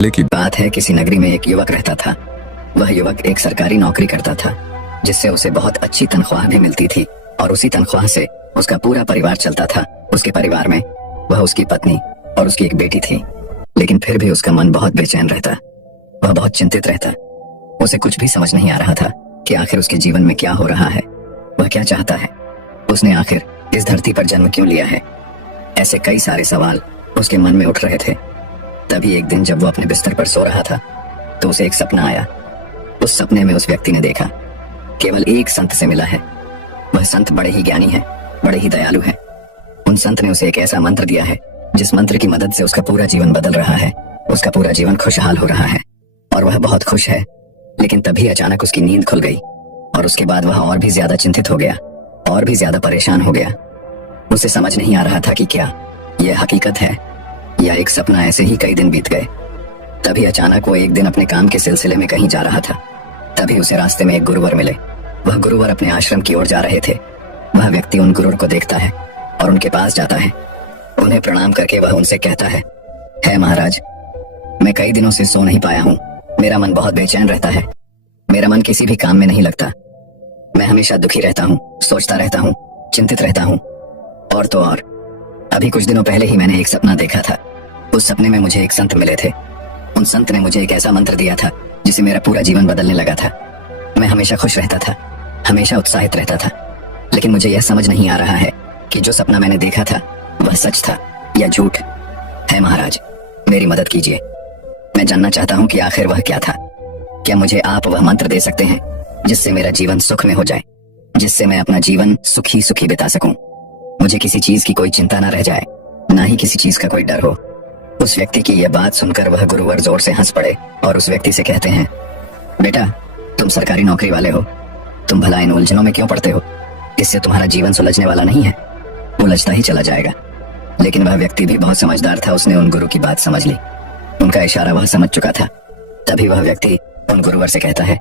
लेकिन बात है, किसी नगरी में एक युवक रहता था। वह युवक एक सरकारी नौकरी करता था जिससे उसे बहुत अच्छी तनख्वाह भी मिलती थी और उसी तनख्वाह से उसका पूरा परिवार चलता था। उसके परिवार में वह, उसकी पत्नी और उसकी एक बेटी थी। लेकिन फिर भी उसका मन बहुत बेचैन रहता। वह बहुत चिंतित रहता। उसे कुछ भी समझ नहीं आ रहा था कि आखिर उसके जीवन में क्या हो रहा है, वह क्या चाहता है, उसने आखिर इस धरती पर जन्म क्यों लिया है। ऐसे कई सारे सवाल उसके मन में उठ रहे थे। तभी एक दिन जब वो अपने बिस्तर पर सो रहा था तो उसे एक सपना आया। उस सपने में उस व्यक्ति ने देखा केवल एक संत से मिला है। वह संत बड़े ही ज्ञानी है, बड़े ही दयालु है। उन संत ने उसे एक ऐसा मंत्र दिया है जिस मंत्र की मदद से उसका पूरा जीवन बदल रहा है, उसका पूरा जीवन खुशहाल हो रहा है और वह बहुत खुश है। लेकिन तभी अचानक उसकी नींद खुल गई और उसके बाद वह और भी ज्यादा चिंतित हो गया, और भी ज्यादा परेशान हो गया। उसे समझ नहीं आ रहा था कि क्या यह हकीकत है या एक सपना। ऐसे ही कई दिन बीत गए। तभी अचानक वो एक दिन अपने काम के सिलसिले में कहीं जा रहा था। तभी उसे रास्ते में एक गुरुवर मिले। वह गुरुवर अपने आश्रम की ओर जा रहे थे। वह व्यक्ति उन गुरुवर को देखता है और उनके पास जाता है। उन्हें प्रणाम करके वह उनसे कहता है महाराज, मैं कई दिनों से सो नहीं पाया हूँ। मेरा मन बहुत बेचैन रहता है। मेरा मन किसी भी काम में नहीं लगता। मैं हमेशा दुखी रहता हूँ, सोचता रहता हूँ, चिंतित रहता हूँ। और तो और अभी कुछ दिनों पहले ही मैंने एक सपना देखा था। उस सपने में मुझे एक संत मिले थे। उन संत ने मुझे एक ऐसा मंत्र दिया था जिसे मेरा पूरा जीवन बदलने लगा था। मैं हमेशा खुश रहता था, हमेशा उत्साहित रहता था। लेकिन मुझे यह समझ नहीं आ रहा है कि जो सपना मैंने देखा था वह सच था या झूठ है। महाराज, मेरी मदद कीजिए। मैं जानना चाहता हूँ कि आखिर वह क्या था। क्या मुझे आप वह मंत्र दे सकते हैं जिससे मेरा जीवन सुख में हो जाए, जिससे मैं अपना जीवन सुखी सुखी बिता सकूं। मुझे किसी चीज की कोई चिंता ना रह जाए, ना ही किसी चीज का कोई डर हो। उस व्यक्ति की यह बात सुनकर वह गुरुवर जोर से हंस पड़े और उस व्यक्ति से कहते हैं, बेटा, तुम सरकारी नौकरी वाले हो, तुम भला इन उलझनों में क्यों पड़ते हो? इससे तुम्हारा जीवन सुलझने वाला नहीं है, उलझता ही चला जाएगा। लेकिन वह व्यक्ति भी बहुत समझदार था। उसने उन गुरु की बात समझ ली। उनका इशारा वह समझ चुका था। तभी वह व्यक्ति उन गुरुवर से कहता है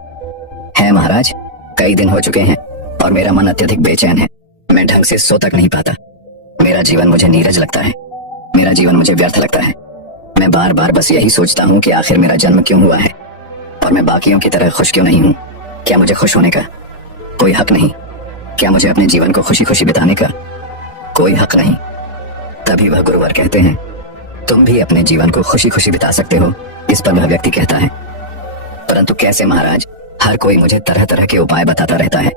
महाराज, कई दिन हो चुके हैं और मेरा मन अत्यधिक बेचैन है। मैं ढंग से सो तक नहीं पाता। मेरा जीवन मुझे नीरज लगता है, मेरा जीवन मुझे व्यर्थ लगता है। मैं बार बार बस यही सोचता हूँ कि आखिर मेरा जन्म क्यों हुआ है और मैं बाकियों की तरह खुश क्यों नहीं हूँ। क्या मुझे खुश होने का कोई हक नहीं? क्या मुझे अपने जीवन को खुशी खुशी बिताने का कोई हक नहीं? तभी वह गुरुवर कहते हैं, तुम भी अपने जीवन को खुशी खुशी बिता सकते हो। इस पर वह व्यक्ति कहता है, परंतु कैसे महाराज? हर कोई मुझे तरह तरह के उपाय बताता रहता है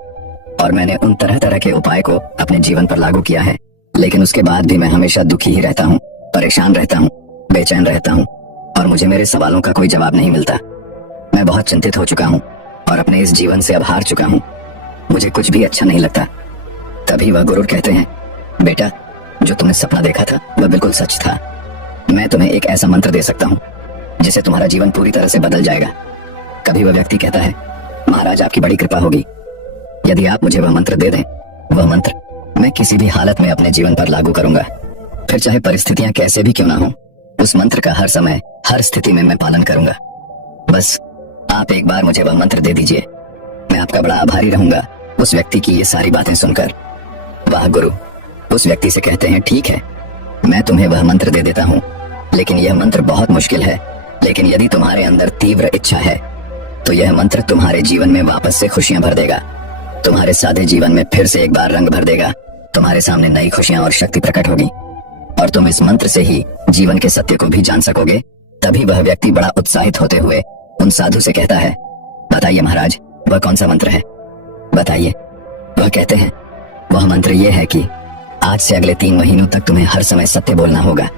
और मैंने उन तरह तरह के उपाय को अपने जीवन पर लागू किया है, लेकिन उसके बाद भी मैं हमेशा दुखी ही रहता हूँ, परेशान रहता हूँ, बेचैन रहता हूँ और मुझे मेरे सवालों का कोई जवाब नहीं मिलता। मैं बहुत चिंतित हो चुका हूँ और अपने इस जीवन से अब हार चुका हूँ। मुझे कुछ भी अच्छा नहीं लगता। तभी वह गुरु कहते हैं, बेटा, जो तुमने सपना देखा था वह बिल्कुल सच था। मैं तुम्हें एक ऐसा मंत्र दे सकता हूँ जिससे तुम्हारा जीवन पूरी तरह से बदल जाएगा। कभी वह व्यक्ति कहता है, महाराज, आपकी बड़ी कृपा होगी। यदि आप मुझे वह मंत्र दे दें, वह मंत्र मैं किसी भी हालत में अपने जीवन पर लागू करूंगा, फिर चाहे परिस्थितियां कैसे भी क्यों ना हो। उस मंत्र का हर समय, हर स्थिति में मैं पालन करूंगा। बस आप एक बार मुझे वह मंत्र दे दीजिए, मैं आपका बड़ा आभारी रहूंगा। उस व्यक्ति की ये सारी बातें सुनकर वह गुरु उस व्यक्ति से कहते हैं, ठीक है, मैं तुम्हें वह मंत्र दे देता हूँ, लेकिन यह मंत्र बहुत मुश्किल है। लेकिन यदि तुम्हारे अंदर तीव्र इच्छा है तो यह मंत्र तुम्हारे जीवन में वापस से खुशियां भर देगा, तुम्हारे सादे जीवन में फिर से एक बार रंग भर देगा। तुम्हारे सामने नई खुशियां और शक्ति प्रकट होगी और तुम इस मंत्र से ही जीवन के सत्य को भी जान सकोगे। तभी वह व्यक्ति बड़ा उत्साहित होते हुए उन साधु से कहता है, बताइए महाराज, वह कौन सा मंत्र है, बताइए। वह कहते हैं, वह मंत्र यह है कि आज से अगले 3 महीनों तक तुम्हें हर समय सत्य बोलना होगा,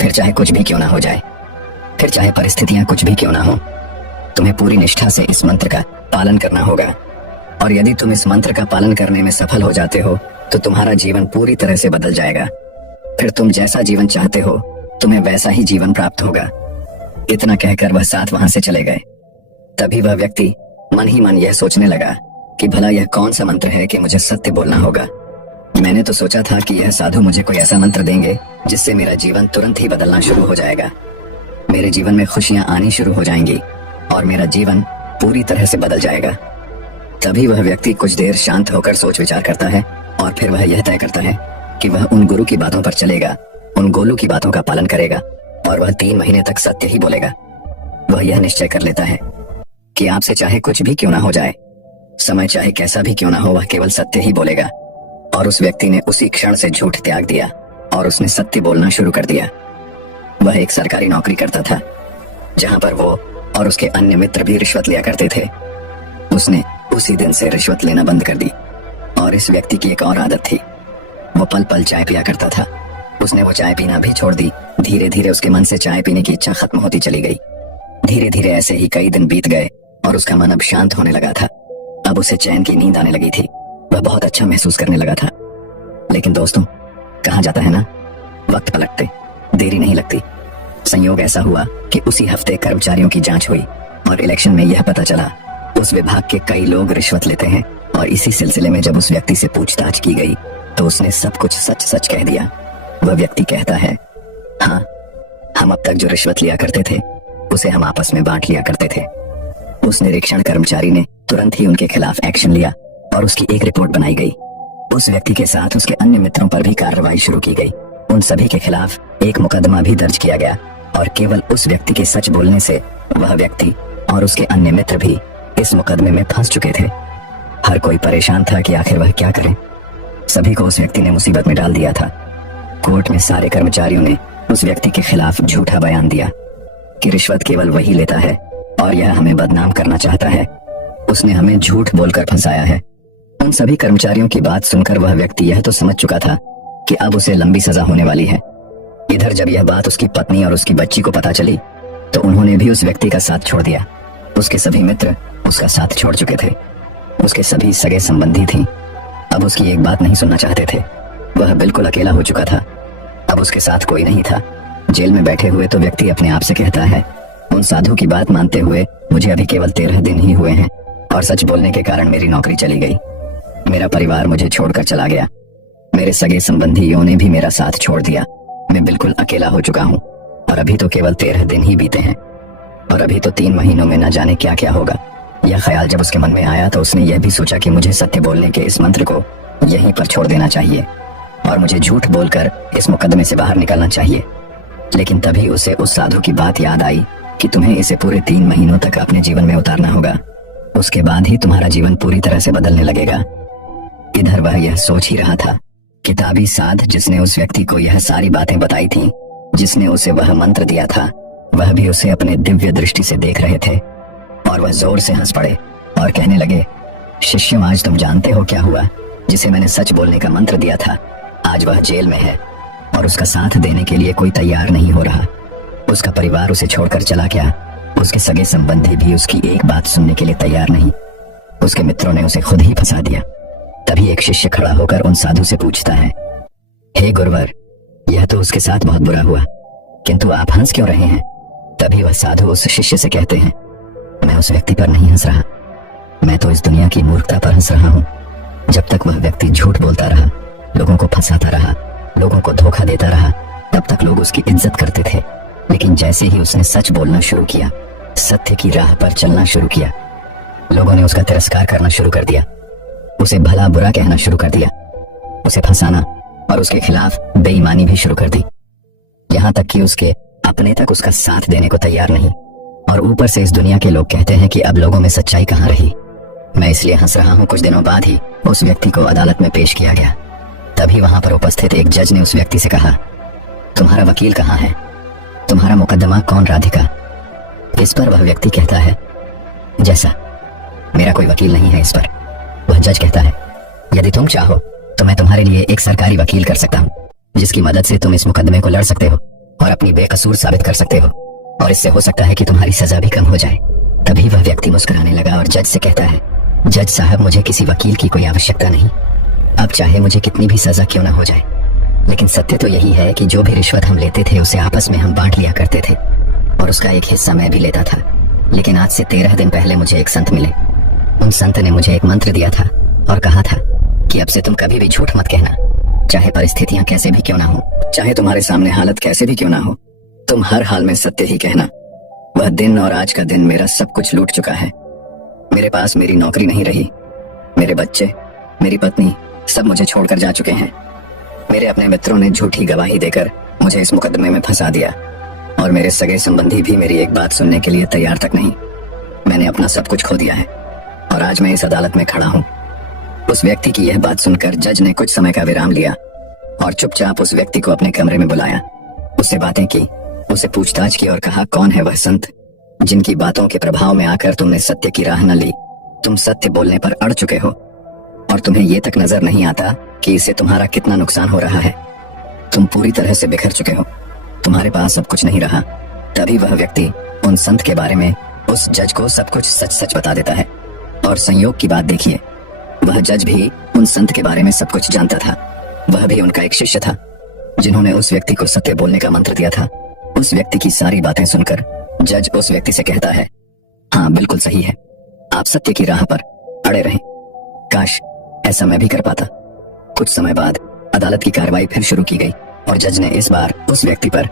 फिर चाहे कुछ भी क्यों ना हो जाए, फिर चाहे परिस्थितियां कुछ भी क्यों ना हो। तुम्हें पूरी निष्ठा से इस मंत्र का पालन करना होगा और यदि तुम इस मंत्र का पालन करने में सफल हो जाते हो तो तुम्हारा जीवन पूरी तरह से बदल जाएगा। फिर तुम जैसा जीवन चाहते हो तुम्हें वैसा ही जीवन प्राप्त होगा। इतना कहकर वह साथ वहां से चले गए। तभी वह व्यक्ति मन ही मन यह सोचने लगा कि भला यह कौन सा मंत्र है कि मुझे सत्य बोलना होगा। मैंने तो सोचा था कि यह साधु मुझे कोई ऐसा मंत्र देंगे जिससे मेरा जीवन तुरंत ही बदलना शुरू हो जाएगा, मेरे जीवन में खुशियां आनी शुरू हो जाएंगी और मेरा जीवन पूरी तरह से बदल जाएगा। तभी वह व्यक्ति कुछ देर शांत होकर सोच विचार करता है और फिर वह यह तय करता है कि वह उन गुरु की बातों पर चलेगा, उन गोलू की बातों का पालन करेगा और वह 3 महीने तक सत्य ही बोलेगा। वह यह निश्चय कर लेता है कि आपसे चाहे कुछ भी क्यों ना हो जाए, समय चाहे कैसा भी क्यों ना हो, वह केवल सत्य ही बोलेगा। और उस व्यक्ति ने उसी क्षण से झूठ त्याग दिया और उसने सत्य बोलना शुरू कर दिया। वह एक सरकारी नौकरी करता था जहां पर वो और उसके अन्य मित्र भी रिश्वत लिया करते थे। उसने उसी दिन से रिश्वत लेना बंद कर दी। और इस व्यक्ति की एक और आदत थी, वो पल पल चाय पिया करता था। उसने वो चाय पीना भी छोड़ दी। धीरे धीरे उसके मन से चाय पीने की इच्छा खत्म होती चली गई। धीरे धीरे ऐसे ही कई दिन बीत गए और उसका मन अब शांत होने लगा था। अब उसे चैन की नींद आने लगी थी। वह बहुत अच्छा महसूस करने लगा था। लेकिन दोस्तों, कहा जाता है ना, वक्त पलटते देरी नहीं लगती। संयोग ऐसा हुआ कि उसी हफ्ते कर्मचारियों की जांच हुई और इलेक्शन में यह पता चला उस विभाग के कई लोग रिश्वत लेते हैं। और इसी सिलसिले में जब उस व्यक्ति से पूछताछ की गई तो उसने सब कुछ सच सच कह दिया। वह व्यक्ति कहता है, हाँ, हम अब तक जो रिश्वत लिया करते थे उसे हम आपस में बांट लिया करते थे। उस निरीक्षण कर्मचारी ने तुरंत ही उनके खिलाफ एक्शन लिया और उसकी एक रिपोर्ट बनाई गई। उस व्यक्ति के साथ उसके अन्य मित्रों पर भी कार्रवाई शुरू की गई। उन सभी के खिलाफ एक मुकदमा भी दर्ज किया गया और केवल उस व्यक्ति के सच बोलने से वह व्यक्ति और उसके अन्य मित्र भी इस मुकदमे में फंस चुके थे। हर कोई परेशान था कि आखिर वह क्या करे। सभी को उस व्यक्ति ने मुसीबत में डाल दिया था। कोर्ट में सारे कर्मचारियों ने उस व्यक्ति के खिलाफ झूठा बयान दिया कि रिश्वत केवल वही लेता है और यह हमें बदनाम करना चाहता है। उसने हमें झूठ बोलकर फंसाया है। उन सभी कर्मचारियों की बात सुनकर वह व्यक्ति यह तो समझ चुका था कि अब उसे लंबी सजा होने वाली है। इधर जब यह बात उसकी पत्नी और उसकी बच्ची को पता चली तो उन्होंने भी उस व्यक्ति का साथ छोड़ दिया। उसके सभी मित्र उसका साथ छोड़ चुके थे। उसके सभी सगे संबंधी थी अब उसकी एक बात नहीं सुनना चाहते थे। वह बिल्कुल अकेला हो चुका था। अब उसके साथ कोई नहीं था। जेल में बैठे हुए तो व्यक्ति अपने आप से कहता है, उन साधु की बात मानते हुए मुझे अभी केवल 13 दिन ही हुए हैं और सच बोलने के कारण मेरी नौकरी चली गई। मेरा परिवार मुझे छोड़कर चला गया। मेरे सगे संबंधियों ने भी मेरा साथ छोड़ दिया। मैं बिल्कुल अकेला हो चुका हूँ और अभी तो केवल 13 दिन ही बीते हैं और अभी तो 3 महीनों में न जाने क्या क्या होगा। यह ख्याल जब उसके मन में आया तो उसने यह भी सोचा कि मुझे सत्य बोलने के इस मंत्र को यहीं पर छोड़ देना चाहिए और मुझे झूठ बोलकर इस मुकदमे से बाहर निकलना चाहिए। लेकिन तभी उसे उस साधु की बात याद आई कि तुम्हें इसे पूरे 3 महीनों तक अपने जीवन में उतारना होगा। उसके बाद ही तुम्हारा जीवन पूरी तरह से बदलने लगेगा। इधर वह यह सोच ही रहा था, किताबी साध जिसने उस व्यक्ति को यह सारी बातें बताई थीं, जिसने उसे वह मंत्र दिया था, वह भी उसे अपने दिव्य दृष्टि से देख रहे थे। और वह जोर से हंस पड़े और कहने लगे, शिष्यम, आज तुम जानते हो क्या हुआ? जिसे मैंने सच बोलने का मंत्र दिया था, आज वह जेल में है और उसका साथ देने के लिए कोई तैयार नहीं हो रहा। उसका परिवार उसे छोड़कर चला गया। उसके सगे संबंधी भी उसकी एक बात सुनने के लिए तैयार नहीं। उसके मित्रों ने उसे खुद ही फंसा दिया। तभी एक शिष्य खड़ा होकर उन साधु से पूछता है, हे गुरुवर, यह तो उसके साथ बहुत बुरा हुआ, किंतु आप हंस क्यों रहे हैं? तभी वह साधु उस शिष्य से कहते हैं, मैं उस व्यक्ति पर नहीं हंस रहा, मैं तो इस दुनिया की मूर्खता पर हंस रहा हूँ। जब तक वह व्यक्ति झूठ बोलता रहा, लोगों को फंसाता रहा, लोगों को धोखा देता रहा, तब तक लोग उसकी इज्जत करते थे। लेकिन जैसे ही उसने सच बोलना शुरू किया, सत्य की राह पर चलना शुरू किया, लोगों ने उसका तिरस्कार करना शुरू कर दिया, उसे भला बुरा कहना शुरू कर दिया, उसे फंसाना और उसके खिलाफ बेईमानी भी शुरू कर दी। यहाँ तक कि उसके अपने तक उसका साथ देने को तैयार नहीं। और ऊपर से इस दुनिया के लोग कहते हैं कि अब लोगों में सच्चाई कहाँ रही। मैं इसलिए हंस रहा हूँ। कुछ दिनों बाद ही उस व्यक्ति को अदालत में पेश किया गया। तभी वहां पर उपस्थित एक जज ने उस व्यक्ति से कहा, तुम्हारा वकील कहाँ है? तुम्हारा मुकदमा कौन राधिका? इस पर वह व्यक्ति कहता है, जैसा मेरा कोई वकील नहीं है इस पर। वह जज कहता है, यदि तुम चाहो तो मैं तुम्हारे लिए एक सरकारी वकील कर सकता हूँ, जिसकी मदद से तुम इस मुकदमे को लड़ सकते हो और अपनी बेकसूर साबित कर सकते हो, और इससे हो सकता है कि तुम्हारी सजा भी कम हो जाए। तभी वह व्यक्ति मुस्कुराने लगा और जज से कहता है, जज साहब, मुझे किसी वकील की कोई आवश्यकता नहीं। अब चाहे मुझे कितनी भी सजा क्यों ना हो जाए, लेकिन सत्य तो यही है कि जो भी रिश्वत हम लेते थे उसे आपस में हम बांट लिया करते थे और उसका एक हिस्सा मैं भी लेता था। लेकिन आज से 13 दिन पहले मुझे एक संत मिले। उन संत ने मुझे एक मंत्र दिया था और कहा था कि अब से तुम कभी भी झूठ मत कहना, चाहे परिस्थितियां कैसे भी क्यों ना हो, चाहे तुम्हारे सामने हालत कैसे भी क्यों ना हो, तुम हर हाल में सत्य ही कहना। वह दिन और आज का दिन मेरा सब कुछ लूट चुका है। मेरे पास मेरी नौकरी नहीं रही, मेरे बच्चे, मेरी पत्नी सब मुझे छोड़कर जा चुके हैं। मेरे अपने मित्रों ने झूठी गवाही देकर मुझे इस मुकदमे में फंसा दिया। और मेरे सगे संबंधी भी मेरी एक बात सुनने के लिए तैयार तक नहीं। मैंने अपना सब कुछ खो दिया है और आज मैं इस अदालत में खड़ा हूँ। उस व्यक्ति की यह बात सुनकर जज ने कुछ समय का विराम लिया और चुपचाप उस व्यक्ति को अपने कमरे में बुलाया। उससे बातें की, उसे पूछताछ की और कहा, कौन है वह संत जिनकी बातों के प्रभाव में आकर तुमने सत्य की राह न ली। तुम सत्य बोलने पर अड़ चुके हो और तुम्हें यह तक नजर नहीं आता कि इससे तुम्हारा कितना नुकसान हो रहा है। तुम पूरी तरह से बिखर चुके हो, तुम्हारे पास अब कुछ नहीं रहा। तभी वह व्यक्ति उन संत के बारे में उस जज को सब कुछ सच सच बता देता है। और संयोग की बात देखिए, वह जज भी उन संत के बारे में सब कुछ जानता था। वह भी उनका एक शिष्य था जिन्होंने उस व्यक्ति को सत्य बोलने का मंत्र दिया था। उस व्यक्ति की सारी बातें सुनकर जज उस व्यक्ति से कहता है, हाँ बिल्कुल सही है, आप सत्य की राह पर अड़े रहें। काश ऐसा मैं भी कर पाता। कुछ समय बाद अदालत की कार्रवाई फिर शुरू की गई और जज ने इस बार उस व्यक्ति पर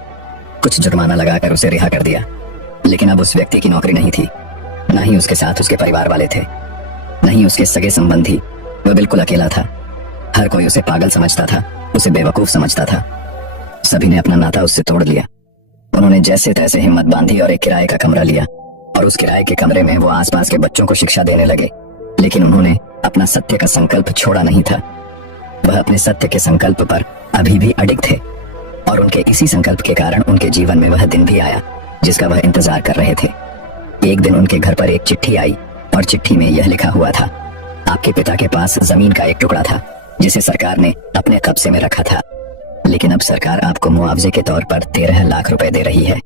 कुछ जुर्माना लगाकर उसे रिहा कर दिया। लेकिन अब उस व्यक्ति की नौकरी नहीं थी, न ही उसके साथ उसके परिवार वाले थे, न ही उसके सगे संबंधी। वह बिल्कुल अकेला था। हर कोई उसे पागल समझता था, उसे बेवकूफ समझता था। सभी ने अपना नाता उससे तोड़ लिया। उन्होंने जैसे तैसे हिम्मत बांधी और एक किराए का कमरा लिया और उस किराए के कमरे में वो आसपास के बच्चों को शिक्षा देने लगे। लेकिन उन्होंने अपना सत्य का संकल्प छोड़ा नहीं था। वह अपने सत्य के संकल्प पर अभी भी अडिग थे और उनके इसी संकल्प के कारण उनके जीवन में वह दिन भी आया जिसका वह इंतजार कर रहे थे। एक दिन उनके घर पर एक चिट्ठी आई और चिट्ठी में यह लिखा हुआ था, आपके पिता के पास जमीन का एक टुकड़ा था जिसे सरकार ने अपने कब्जे में रखा था, लेकिन अब सरकार आपको मुआवजे के तौर पर 13 लाख रुपए दे रही है।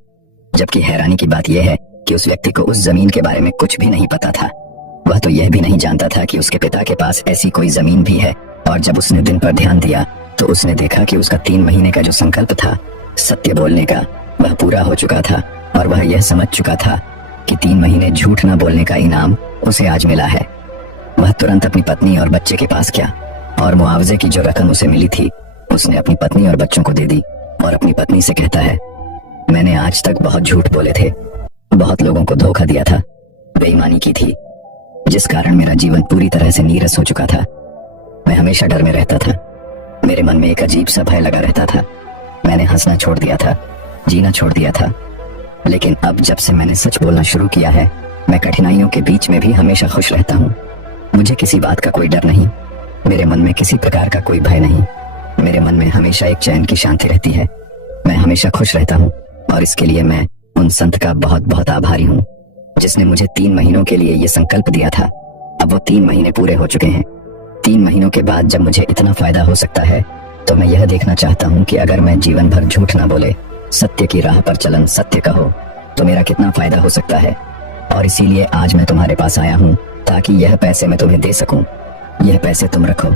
जबकि हैरानी की बात यह है कि उस व्यक्ति को उस जमीन के बारे में कुछ भी नहीं पता था। वह तो यह भी नहीं जानता था कि उसके पिता के पास ऐसी कोई जमीन भी है। और जब उसने दिन पर ध्यान दिया तो उसने देखा कि उसका 3 महीने का जो संकल्प था सत्य बोलने का, वह पूरा हो चुका था। और वह यह समझ चुका था कि 3 महीने झूठ न बोलने का इनाम उसे आज मिला है। वह तुरंत अपनी पत्नी और बच्चे के पास गया और मुआवजे की जो रकम उसे मिली थी उसने अपनी पत्नी और बच्चों को दे दी और अपनी पत्नी से कहता है, मैंने आज तक बहुत झूठ बोले थे, बहुत लोगों को धोखा दिया था, बेईमानी की थी, जिस कारण मेरा जीवन पूरी तरह से नीरस हो चुका था। मैं हमेशा डर में रहता था, मेरे मन में एक अजीब सा भय लगा रहता था। मैंने हंसना छोड़ दिया था, जीना छोड़ दिया था। लेकिन अब जब से मैंने सच बोलना शुरू किया है, मैं कठिनाइयों के बीच में भी हमेशा खुश रहता हूँ। मुझे किसी बात का कोई डर नहीं, मेरे मन में किसी प्रकार का कोई भय नहीं। मेरे मन में हमेशा एक चैन की शांति रहती है। मैं हमेशा खुश रहता हूँ और इसके लिए मैं उन संत का बहुत बहुत आभारी हूँ जिसने मुझे 3 महीनों के लिए ये संकल्प दिया था। अब वो 3 महीने पूरे हो चुके हैं। 3 महीनों के बाद जब मुझे इतना फायदा हो सकता है तो मैं यह देखना चाहता हूँ कि अगर मैं जीवन भर झूठ ना बोले, सत्य की राह पर चलन सत्य कहो, तो मेरा कितना फायदा हो सकता है। और इसीलिए आज मैं तुम्हारे पास आया हूँ ताकि यह पैसे मैं तुम्हें दे सकूं। यह पैसे तुम रखो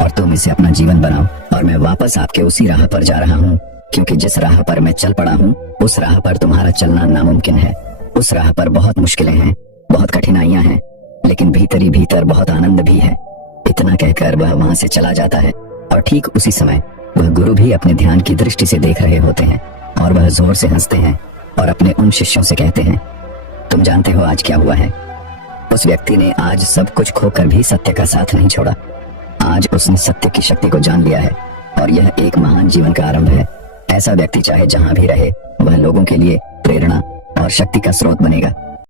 और तुम इसे अपना जीवन बनाओ। और मैं वापस आपके उसी राह पर जा रहा हूँ, क्योंकि जिस राह पर मैं चल पड़ा हूँ उस राह पर तुम्हारा चलना नामुमकिन है। उस राह पर बहुत मुश्किलें हैं, बहुत कठिनाइयां हैं, लेकिन भीतर ही भीतर बहुत आनंद भी है। इतना कहकर वह वहां से चला जाता है और ठीक उसी समय वह गुरु भी अपने ध्यान की दृष्टि से देख रहे होते हैं और वह जोर से हंसते हैं और अपने उन शिष्यों से कहते हैं, तुम जानते हो आज क्या हुआ है? उस व्यक्ति ने आज सब कुछ खोकर भी सत्य का साथ नहीं छोड़ा। आज उसने सत्य की शक्ति को जान लिया है और यह एक महान जीवन का आरंभ है। ऐसा व्यक्ति चाहे जहां भी रहे, वह लोगों के लिए प्रेरणा और शक्ति का स्रोत बनेगा।